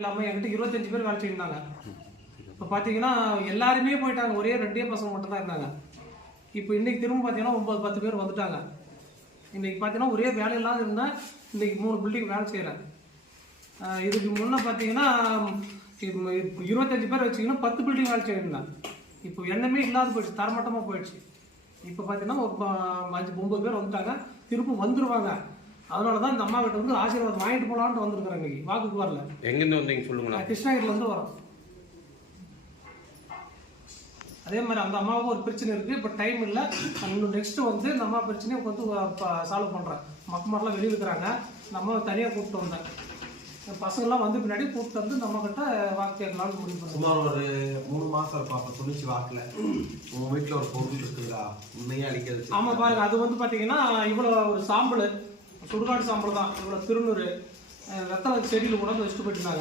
இல்லாமல் என்கிட்ட 25 பேர் வேலை செய்யிருந்தாங்க. இப்போ பார்த்தீங்கன்னா எல்லாருமே போயிட்டாங்க. ஒரே 2 பசங்க மட்டும் தான் இருந்தாங்க. இப்போ இன்னைக்கு திரும்ப பார்த்தீங்கன்னா 9-10 பேர் வந்துட்டாங்க. இன்னைக்கு பார்த்தீங்கன்னா ஒரே வேலையெல்லாம் இருந்தால் இன்னைக்கு 3 பில்டிங் வேலை செய்கிறேன். இதுக்கு முன்னே பார்த்தீங்கன்னா 25 பேர் வச்சிங்கன்னா 10 பில்டிங் வேலை செய்யிருந்தேன். இப்போ எண்ணமே இல்லாத போயிடுச்சு, தரமட்டமாக போயிடுச்சு. இப்போ பார்த்தீங்கன்னா ஒரு 5-9 பேர் வந்துட்டாங்க, திரும்ப வந்துடுவாங்க. அதனால தான் இந்த அம்மா கிட்ட வந்து ஆசீர்வாதம் வாங்கிட்டு போகலான்ட்டு வந்திருக்கிறேன். இன்னைக்கு வாக்குக்கு வரல. எங்கேருந்து வந்தீங்க சொல்லுங்களா? கிருஷ்ணகிரிலேருந்து வரோம். அதே மாதிரி அந்த அம்மாவுக்கு ஒரு பிரச்சனை இருக்குது. இப்போ டைம் இல்லை. இன்னும் நெக்ஸ்ட்டு வந்து இந்த அம்மா பிரச்சனையை வந்து சால்வ் பண்ணுறேன். மக்கள்லாம் வெளியே இருக்கிறாங்க. இந்த அம்மாவை தனியாக கூப்பிட்டு வந்தேன். பசங்கள்லாம் வந்து பின்னாடி கூப்பிட்டு வந்து நம்ம கிட்ட வாக்கு கேட்கலாம்னு முடிவு பண்ணேன். சுமார் ஒரு 3 மாசம் பாப்பா துணிச்சு வாக்கல. உங்க வீட்டுல ஒரு பொருள் இருக்குதா உண்மையா அடிக்கிறது? ஆமா பாருங்க, அது வந்து பாத்தீங்கன்னா இவ்வளவு ஒரு சாம்பல், சுடுகாடு சாம்பல் தான். இவ்வளவு திருநூறு வெத்தலை செடியில் கூட வச்சுட்டு போயிட்டு இருந்தாங்க.